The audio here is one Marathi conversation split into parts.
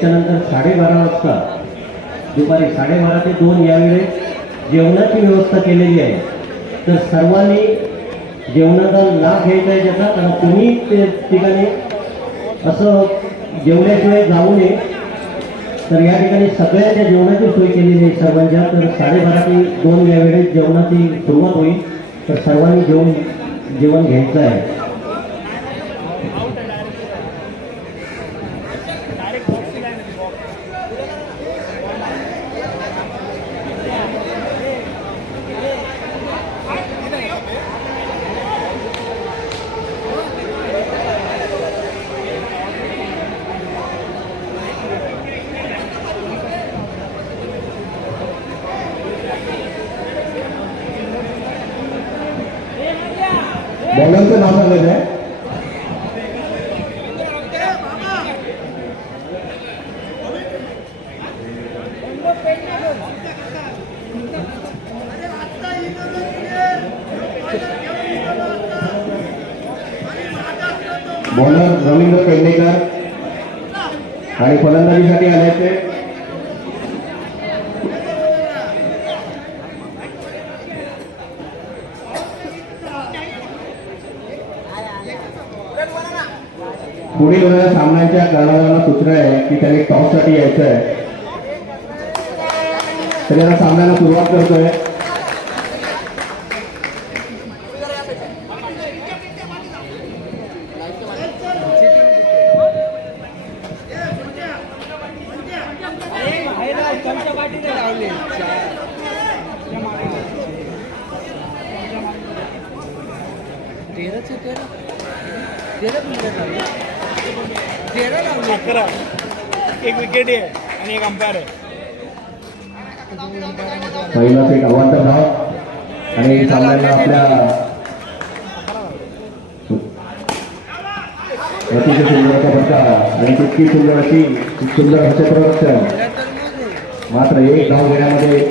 त्यानंतर साडेबारा वाजता दुपारी साडेबारा ते दोन यावेळेस जेवणाची व्यवस्था केलेली आहे. तर सर्वांनी जेवणाचा लाभ घ्यायचा आहे त्याचा कारण कोणी ते ठिकाणी असं जेवल्याशिवाय जाऊ नये. तर या ठिकाणी सगळ्यांच्या जेवणाची सोय केलेली आहे सर्वांच्या तर साडेबारा ते दोन यावेळेस जेवणाची सुरुवात होईल. तर सर्वांनी जेवण जेवण घ्यायचं आहे बॉलरचं नाव सांगायचं आहे बॉलर रवींद्र पेडणेकर. आणि फलंदाजीसाठी आल्याचे पुढील होणाऱ्या सामन्याच्या कर्णधारांना सूचना आहे की त्याने टॉससाठी यायचं आहे तर सामन्याला सुरुवात करतोय तेराचे तेरा तेरा प्लेयर लावले तेरा लावले अकरा एक विकेट आहे आणि एक अंपायर आहे. पहिलाच एक अवांतर धाव. आणि सामन्याला आपल्या अतिशय सुंदर असा फटका. आणि तितकी सुंदर अशी सुंदर आहे. मात्र एक धाव घेण्यामध्ये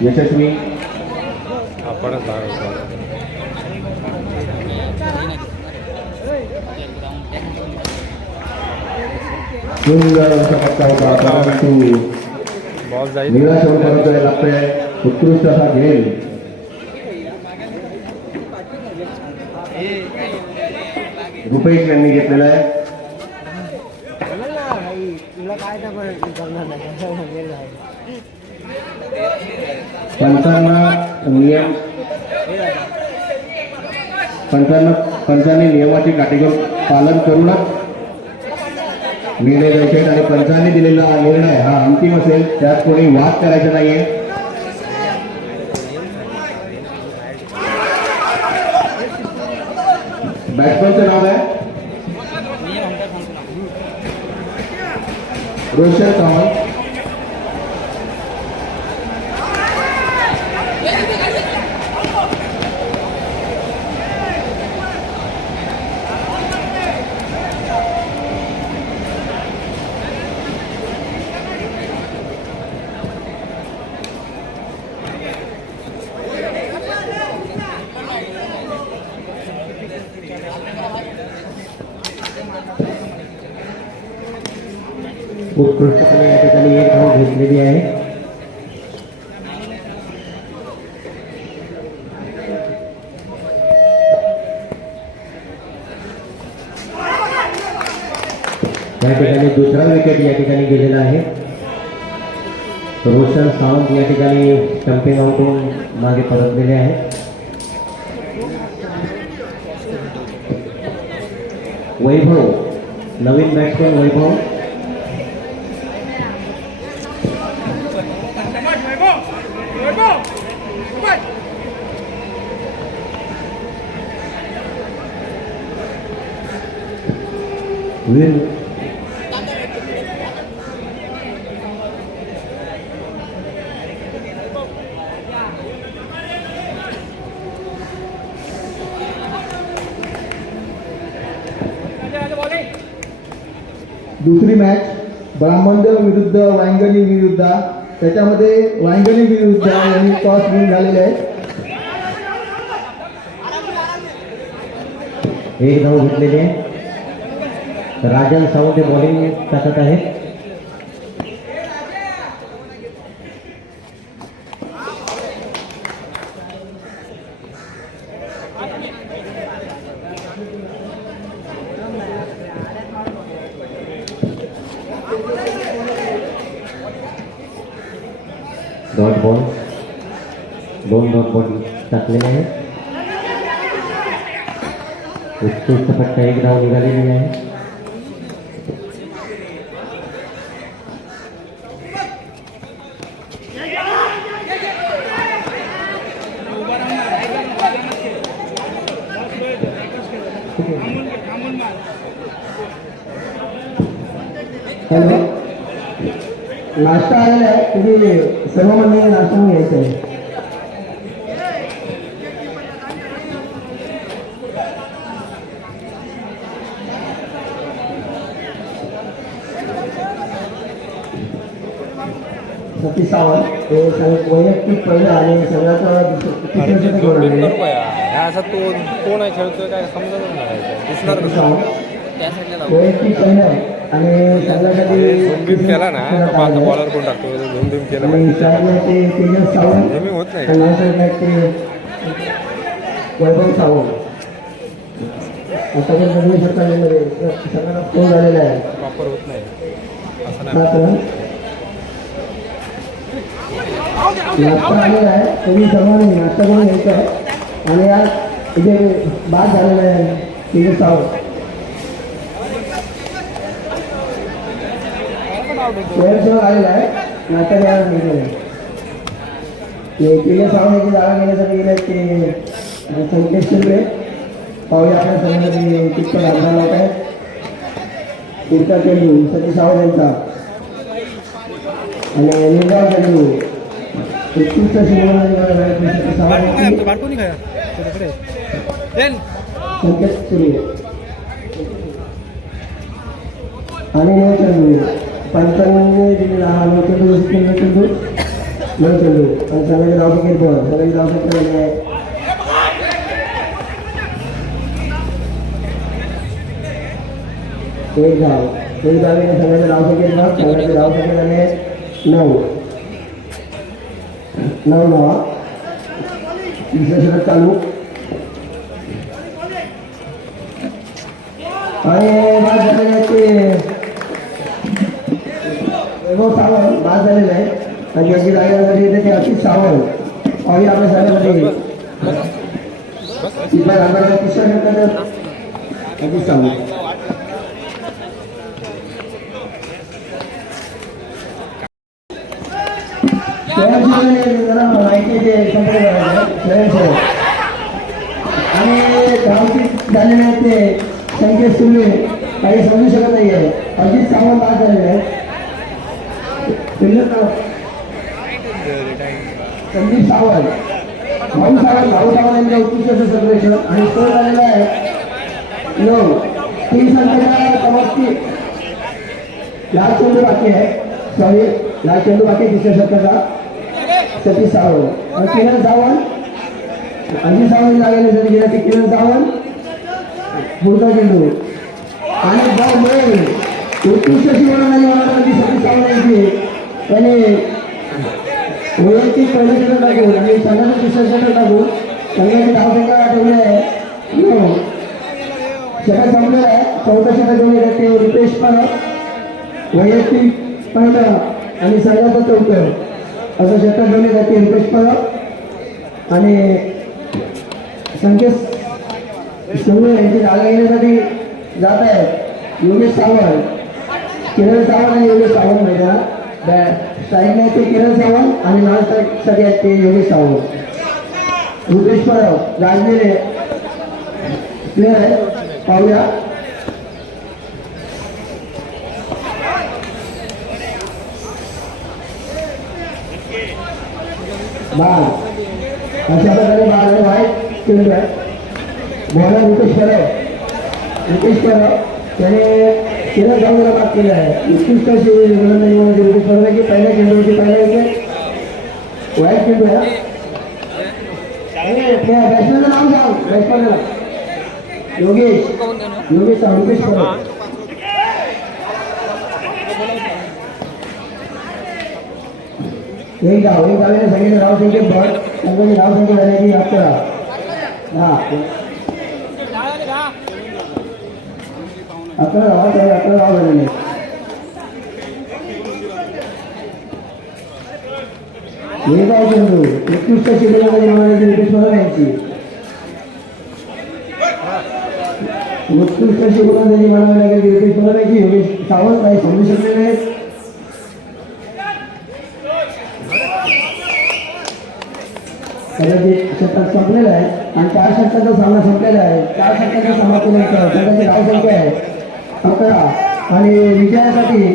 यशस्वी. सुंदर असा फटका होता परंतु निराश होऊन लागतोय उत्कृष्ट असा घेल रुपेश यांनी घेतलेला आहे तुला काय पंचांना नियम पंचांना पंचांनी नियमाचे काटेकोर पालन करूनच निर्णय द्यायचे आणि पंचांनी दिलेला निर्णय हा अंतिम असेल त्यात कोणी वाद करायचा नाहीये. बॅट्समॅनचं नाव आहे रोशन सावंत ठिकाणी एक धाव दुसरा विकेट या ठिकाणी गेलेला रोशन सावंत या स्टंपिंग आउट मागे परतलेले वैभव नवीन बॅट्समॅन वैभव वीर दुसरी मॅच ब्राह्मणदेव विरुद्ध वांगणी विरुद्ध. त्याच्यामध्ये वांगणी विरुद्ध यांनी टॉस विन झालेले आहेत. एक धाव घेतलेले. आहे राजन सावंत हे। बॉलिंग टाकत आहेत डॉट बॉल दोन डॉट बॉल उत्कृष्ट फटका एक धाव निघालेली आहे हॅलो नाश्ता आलेला आहे तुम्ही सर्व मंडळी नाश्ता म्हणून घ्यायचा आहे सावंत. हे सगळं वैयक्तिक पहिलं सगळ्याचं घेऊन. असा तो कोण आहे खेळतोय काय समजत नाही? सावंत. वैयक्तिक पहिलं आणि सगळ्यासाठी केला ना. बॉलर कोण टाकतो झोन बीम केलं. आणि पाहिजे साईडला ते तेजस सावंत. नेहमी होत नाही. वैभव सावंत. आता सगळ्यांना फोन झालेला आहे. वापर होत नाही. असं नाही. सात आहे. तुम्ही सर्वांनी नाश्ता करून घ्यायचं आहे. आणि आज इथे बाद झालेला आहे तिथे सावंत स्वयंसेवक आलेला आहे. नाश्ता द्यायला मिळतो ते तेजस सावंत जागा घेण्यासाठी गेले ते संकेत शिंदे. आपल्यासमोर होत आहे. पुढचा चेंडू सतीश सावंत यांचा. आणि निर्धाव चेंडू उत्कृष्ट शिरोमणी सतीश सावंत यांची बाटको नाही खाया देन संकेत सुरू आणि नऊ चेंडू पंचावन्न दिलेला हा नऊ चेंडू दुसरी नऊ चेंडू नऊ चेंडू आणि सगळे धाव संकेत बॉल सगळे धाव संकेत आलेले आहे एक धाव एक धावीने सगळ्याचे धाव संकेत बघ सगळ्याचे धाव संकेत आले नऊ नऊ धावा तिसरं चालू आणि बाद झालेले आहेत ते वैभव सावंत बाद झालेले आहे आणि याची जागेसाठी येते ते अतिश सावंत पाहूया आपल्या सगळ्यामध्ये तिथला घालणारा तिसरा षटकाचा अतिश सावंत स्वयंसेवकाने जरा माहिती ते संपर्क करायचा स्वयंसेवक आणि गावची झालेले आहेत ते. संकेत सुर्वे काही समजू शकत नाही आहे अजित सावंत आज झालेले आहेत. संदीप सावंत. भाऊ सावंत भाऊ सावंत यांच्या उत्कृष्ट असं सर्वेक्षण आणि तो झालेला आहे. नऊ तीन संख्येचा कमाती लाल चेंडू बाकी आहे. सॉरी लाल चेंडू बाकी तिसऱ्या शतकाचा. सतीश सावंत. किरण सावंत. अजित सावंत लागलेसाठी गेला ते किरण सावंत. पुढचा चेंडू आणि बॉल मिळेल उत्कृष्ट शिवरायांनी होणारी सतीश सावंत त्याने वैयक्तिक पहिली षटक टाकून आणि संघाचं तिसरं षटक टाकून दहा संघ ठेवली आहे. हो. नऊ. षटक संपलेलं आहे. चौथा षटक घेऊन येतात ते रुपेश परब वैयक्तिक पहिलं आणि संघाचं चौथं असं षटक घेऊन येतात ते रुपेश परब आणि संकेत शिवणे यांची जागा घेण्यासाठी जात आहेत योगेश सावंत किरण सावंत आणि योगेश सावंत ते किरण सावंत आणि लाल स्ट्राईकसाठी आहेत ते योगेश सावंत रुपेश परब गाजलेले प्लेअर आहे पाहूया बाल अशा प्रकारे बाल आणि वाईट चेंडू आहे बॉलर रुपेश परब रुपेश परब त्याने किरण सावंतला बाद केलं आहे उत्कृष्ट अशी गोलंदाजी रुपेश परबाची पहिल्या चेंडूवरती पहिला विकेट वाईट चेंडू आहे बॅट्समॅनचं नाव सांग बॅट्समॅनला योगेश। योगेश सावंत रुपेश परब एक धाव एक धावेने सगळ्यांचे धाव संख्या भर संघाची धाव संख्या झाली अकरा दहा अकरा धावा झाले अकरा धाव झालेले हे गाव चंद्रू उत्कृष्ट शिबिरामध्ये मानण्याची रितेश मला यांची उत्कृष्ट शिबिरामध्ये मानवण्याची रितेश मला यांची योगेश सावंत काही समजू शकलेले आहेत कदाचित षटक संपलेलं आहे. आणि चार षटकाचा सामना संपलेला आहे. चार षटकाचा सामना केल्यानंतर आहे? अकरा आणि विजयासाठी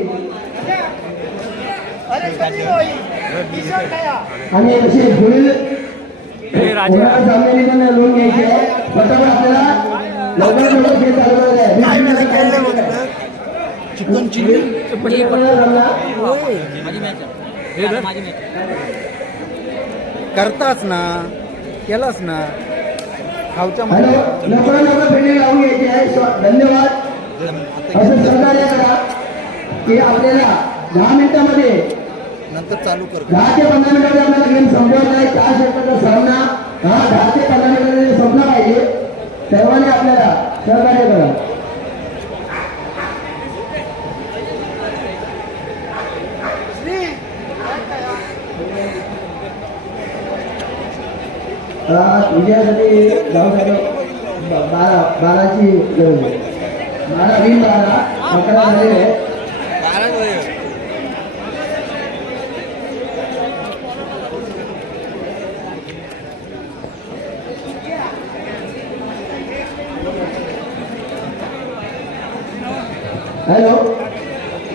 आणि अशी पुढील नोंद घ्यायची आहे. पटापट आपल्याला लवकरात लवकर खेळ चालू करताच ना केलाच ना खावच्या हॅलो लवकरात लवकर फिल्डिंग लावून घ्यायची आहे. धन्यवाद. असं सहकार्य करा की आपल्याला दहा मिनिटामध्ये नंतर चालू कर. दहा ते पंधरा मिनिटामध्ये आपल्याला गेम संपवायचा आहे. चार षटकाचा सामना हा दहा ते पंधरा मिनिटामध्ये संपला पाहिजे सर्वांनी आपल्याला सहकार्य करा. विजयासाठी गावसाठी बारा बाराची गरज आहे. बारा वीस बारा झालेले हॅलो.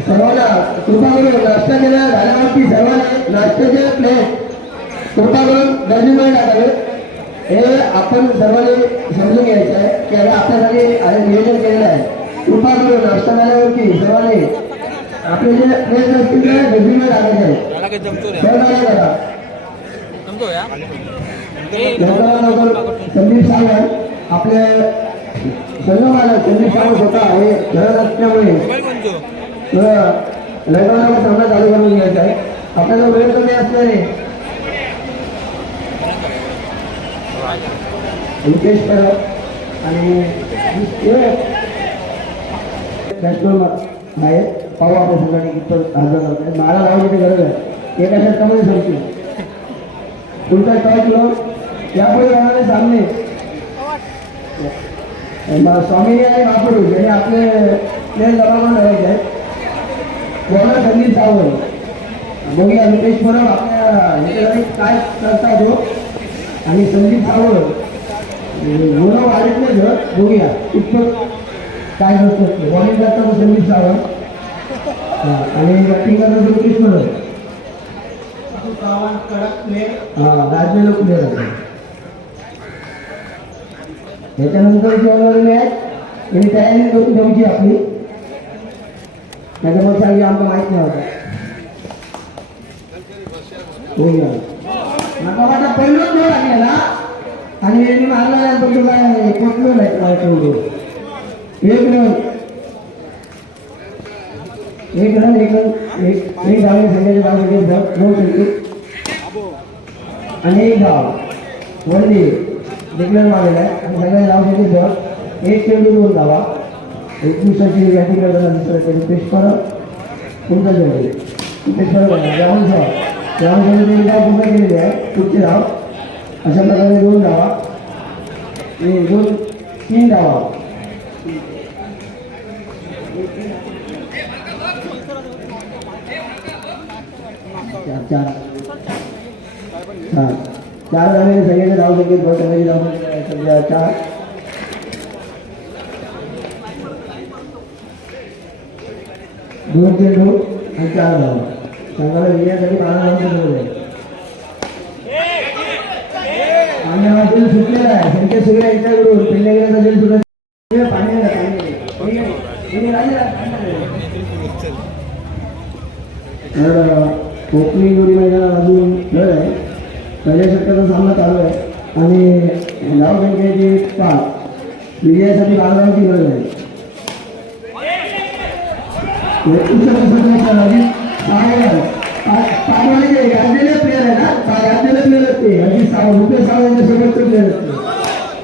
सर्वांना कृपा करून नाश्ता केला झाल्यावरती सर्वांना नाश्त्याचे प्लेट कृपा करून गरजेमुळे टाकावे. हे आपण सर्वांनी समजून घ्यायचं आहे की आता आपल्यासाठी नियोजन केलेलं आहे. कृपा करून नाश्ता सर्वांनी आपले जे प्लेट असतील ते टाकायचे लवकरात लवकर संदीप सावंत आपले संदीप सावंत होता हे घरात असल्यामुळे लग्नाला सामना चालू करून घ्यायचा आहे. आपल्याला वेळ कमी असल्याने मुकेश परब आणि कॅस्ट्रोल आहे पाहू आपल्या संघाने कितपत हजर होत बारा धावाची गरज आहे. एका षटकामध्ये संपली तुमचा काय किलो यापुढे येणारे सामने. स्वामी आणि बापूर यांनी आपले प्लेन दबावान करायचे आहेत बॉलर संदीप सावंत. बघूया रुपेश परब आपल्या काय करता तो? आणि संदीप सावंत. गुण वाढत बघूया इतकं काय करतो बॉलिंग करता तो संदीप सावंत आणि बॅटिंग करता तो रुपेश परब हा राजने लोक प्लेअर त्याच्यानंतर जी मॅच आणि तयारी करून ठेवची आपली. त्याच्यामुळे मग सांगितलं आमचं माहीत नाही होतं. होईल माझा पहिलाच गोल लागलेला आणि मारला मारल्यानंतर तो काय पोचलो नाही एक रन. एक रन एक रन. एक एक धाव संघाचे धाव संख्या दोन संख्येत आणि एक धाव. वरती. डिक्लेअर मारलेला आहे. आणि सगळ्या धाव संख्येत भर एक चेंडू दोन धावा. एक दिवसाची बॅटिंग करताना दुसरा चेंडू पेशपर परब तुमचा चेंडू पेशपर ग्राउंड धाव ग्राउंड राहुल साहेब एक धाव पूर्ण केलेली आहे? पुढची धाव. अशा प्रकारे दोन धावा. दोन तीन धावा. चार चार हां चार झालेले सगळ्याचे धाव संख्येत भर सगळ्याची धाव संख्या आहे सध्या चार दोन चेंडू आणि चार धाव संघाला विजयासाठी बारा धावांची गरज आहे आणि हा जेल सुटलेला आहे संख्या सगळ्या याच्याकडून पहिल्या गेल्याचा जेल सुटला हे पाणी आलं, पाणी आलं. कोकणी जोडी मैदानात अजून खेळ आहे. पहिल्या षटकाचा सामना चालू आहे. आणि धाव संख्येची पाच विजयासाठी बारा धावांची गरज आहे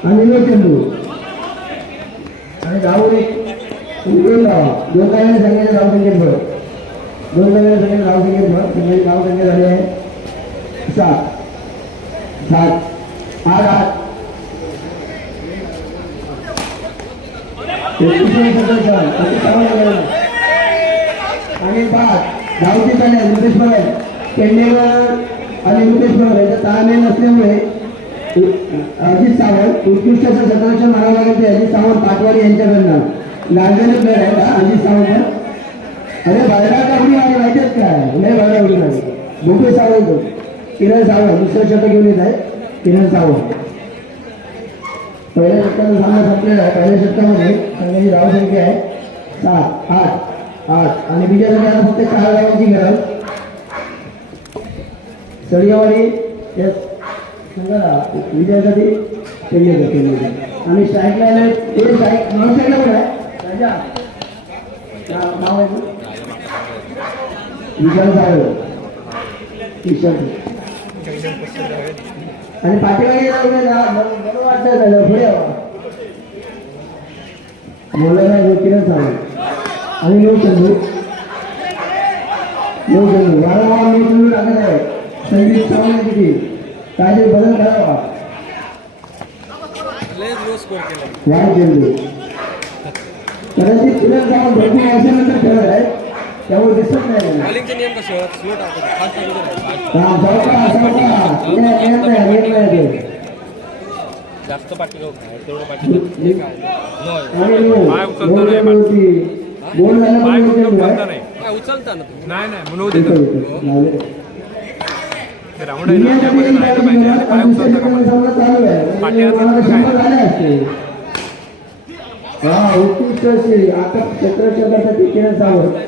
आणि विनोद आणि राहुल एक दोन धावा दोन धाव्याने भर. दोन धाव्याने संघाचे धाव संख्येत भर संघाची धाव संख्या झाली आहे. सात. सात. आठ आठ. आणि पाच. धावती चालल्या रुपेश पवार. पेंडेवर आणि रुपेश पवार याचा ताळमेळ नसल्यामुळे अजित सावंत उत्कृष्ट असं सतराशे मारावं लागेल ते अजित सावंत पाटवाडी यांच्याकडनं. लागलेले प्लेअर आहे अजित सावंत. अरे बायला कावडी आणि माहितीच काय? नाही बायला उडी नाही मोठे सावंत. किरण सावंत. दुसरं शब्द घेऊन येत आहे. किरण सावंत. पहिल्या षटकाचा सामना संपलेला आहे पहिल्या षटकामध्ये संघाची धावसंख्या आहे. सात आठ आठ. आणि बीजा आता फक्त चार धावांची गरज. सडियावाडी या संघाला विजयासाठी शल्य केले आणि स्ट्राईक लाईन ते स्ट्राईक नाव स्ट्राईकला पण आहे? राजा. नाव आहे ना? विशाल सावंत विशाल आणि पाठीमागे लागले ना बरं वाटतं त्याला. पुढे यावं. बोलला नाही किरण सावंत आणि नऊ चंदू नऊ चंदू वारंवार नऊ चंदू टाकत आहे. संगीत सावंत किती काहीतरी बदल करावा. लयच लो स्कोर केला वाढ चंदू कदाचित किरण सावंत भरपूर वर्षानंतर खेळत आहे त्यामुळे दिसत नाही. बॉलिंगचे नियम कसे स्लो टाकतात फास्ट टाकत हा. जास्त पाठी होत नाही तेवढं पाठी उचलता नऊ नाही, नाही. काय उचलता ना तुम्ही. नाही नाही म्हणून. ग्राउंड आहे पाय उचलता चालू. पाठी. हा आता क्षेत्रक्षकासाठी किरण सावंत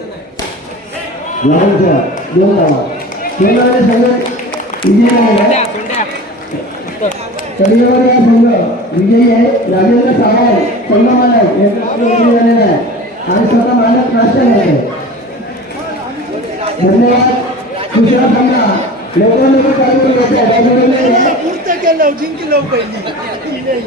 लावूनचा दोन धावा दोन धावाने संघ विजयी आहे. शनिवारी हा संघ विजयी आहे. राजेंद्र सावंत संघ मालक विजयी झालेला आहे. आणि स्वतः मालक नाश्ता आहे. धन्यवाद. दुसरा संघ. लवकर लवकर चालू करत आहे? बाजूला नाही. जिंकलो पहिली.